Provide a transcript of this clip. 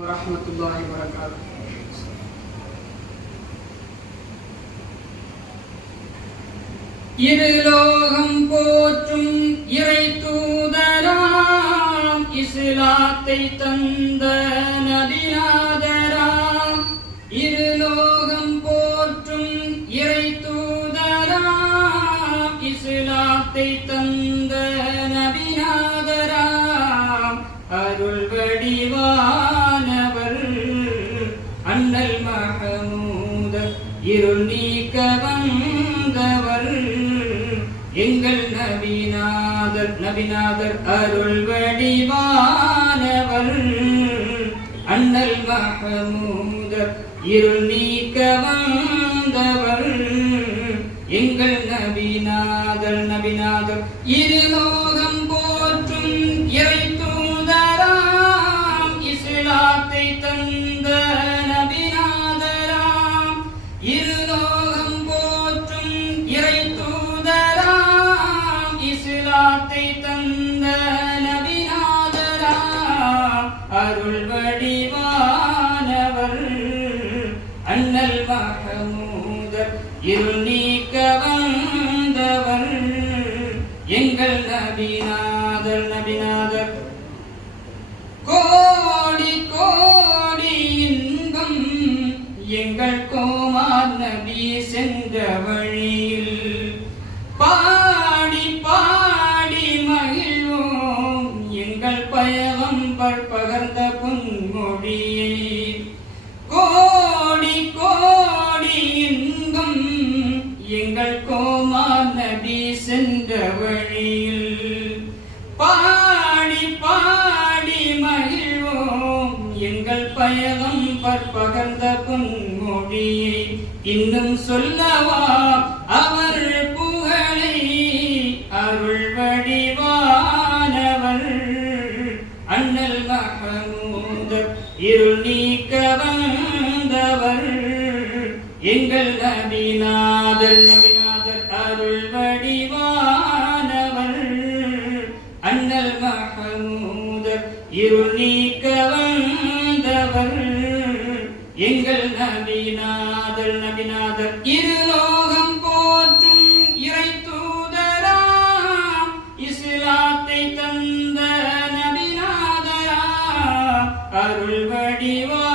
வரஹ்மத்துல்லாஹி வபரகாத்துஹு. இருலோகம் போற்றும் இறை தூதராம், இஸ்லாத்தை தந்த நபிநாதராம். இருலோகம் போற்றும் இறை தூதராம், இஸ்லாத்தை தந்த நபிநாதராம். அருள் வடிவானவர் அண்ணல் மஹமூதர், இருள் நீக்க வந்தவர் எங்கள் நபிநாதர். நபிநாதர் அருள் வடிவானவர் அண்ணல் மஹமூதர், இருள் நீக்க வந்தவர் எங்கள் நபிநாதர். நபிநாதர் இருலோகம் போற்றும் இறை தூதராம், இஸ்லாத்தை தந்த நபிநாதராம். இருலோகம் போற்றும் இறை தூதராம், இஸ்லாத்தை தந்த நபிநாதராம். அருள் வடிவானவர் அண்ணல் மஹமூதர், இருள் நீக்க வந்தவர் எங்கள் நபிநாதர். நபிநாதர் கோடி கோடி இன்பம் எங்கள் கோமார் நபி சென்ற வழியில், பாடி பாடி மகிழ்வோம் எங்கள் பயகம்பர் பகர்ந்த பொன்மொழியை. கோடி கோடி இன்பம் எங்கள் கோமார் நபி சென்ற வழியில், பாடி பாடி மகிழ்வோம் எங்கள் பயகம்பர் பகர்ந்த பொன்மொழியை. இன்னும் சொல்லவா அவர் புகழை, அருள் வடிவானவர் அண்ணல் மஹமூதர், இருள் நீக்க வந்தவர் எங்கள் நபிநாதர். நபிநாதர் அருள் வடிவானவர் அண்ணல் மஹமூதர், இருள் நீக்க வந்தவர் எங்கள் நபிநாதர். நபிநாதர் இருலோகம் போற்றும் இறை தூதராம், இஸ்லாத்தை தந்த நபிநாதராம். அருள் வடிவா